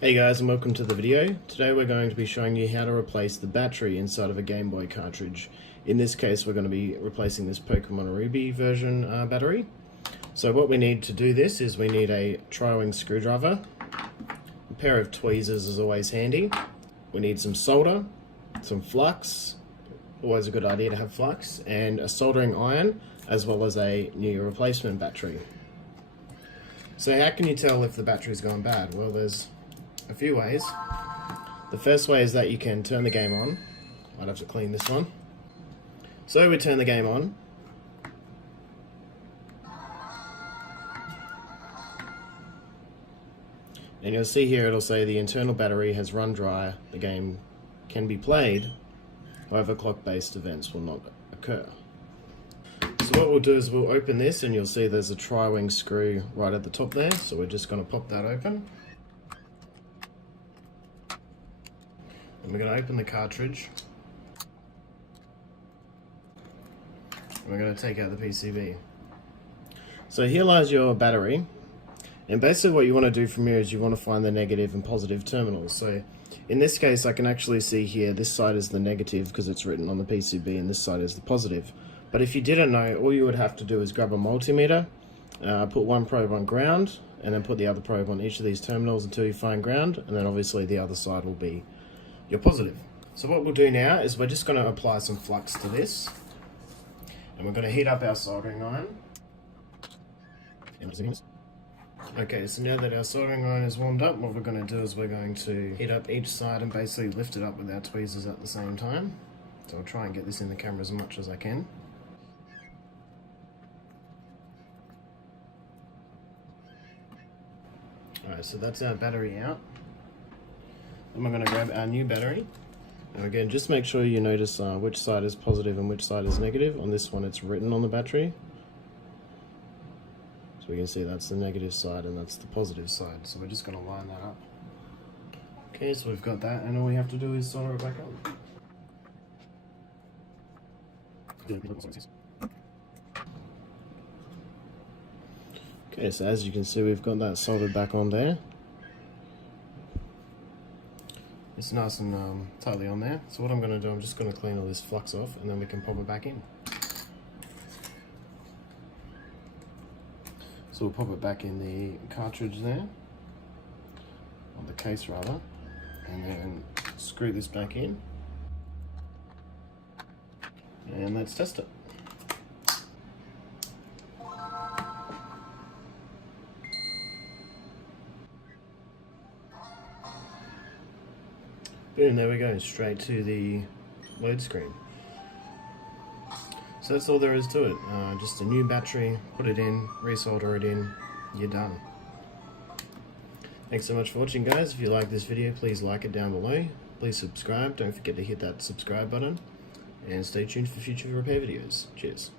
Hey guys, and welcome to the video. Today we're going to be showing you how to replace the battery inside of a Game Boy cartridge. In this case we're going to be replacing this Pokemon Ruby version battery. So what we need to do this is we need a tri-wing screwdriver, a pair of tweezers is always handy, we need some solder, some flux, always a good idea to have flux, and a soldering iron, as well as a new replacement battery. So how can you tell if the battery's gone bad? Well, there's a few ways. The first way is that you can turn the game on. I'd have to clean this one. So we turn the game on. And you'll see here it'll say the internal battery has run dry. The game can be played, however clock-based events will not occur. So what we'll do is we'll open this and you'll see there's a tri-wing screw right at the top there. So we're just going to pop that open. And we're going to open the cartridge. And we're going to take out the PCB. So here lies your battery. And basically what you want to do from here is you want to find the negative and positive terminals. So in this case I can actually see here this side is the negative because it's written on the PCB and this side is the positive. But if you didn't know, all you would have to do is grab a multimeter, put one probe on ground, and then put the other probe on each of these terminals until you find ground, and then obviously the other side will be your positive. So what we'll do now is we're just going to apply some flux to this, and we're going to heat up our soldering iron. Okay, so now that our soldering iron is warmed up, what we're going to do is we're going to heat up each side and basically lift it up with our tweezers at the same time. So I'll try and get this in the camera as much as I can. Alright, so that's our battery out. And we're going to grab our new battery. And again, just make sure you notice which side is positive and which side is negative. On this one it's written on the battery. So we can see that's the negative side and that's the positive side. So we're just going to line that up. Okay, so we've got that, and all we have to do is solder it back on. Okay, so as you can see we've got that soldered back on there. It's nice and tightly on there. So what I'm going to do, I'm just going to clean all this flux off and then we can pop it back in. So we'll pop it back in the cartridge there, or the case rather, and then screw this back in. And let's test it. Boom, there we go, straight to the load screen. So that's all there is to it. Just a new battery, put it in, resolder it in, you're done. Thanks so much for watching, guys. If you like this video, please like it down below. Please subscribe, don't forget to hit that subscribe button. And stay tuned for future repair videos. Cheers.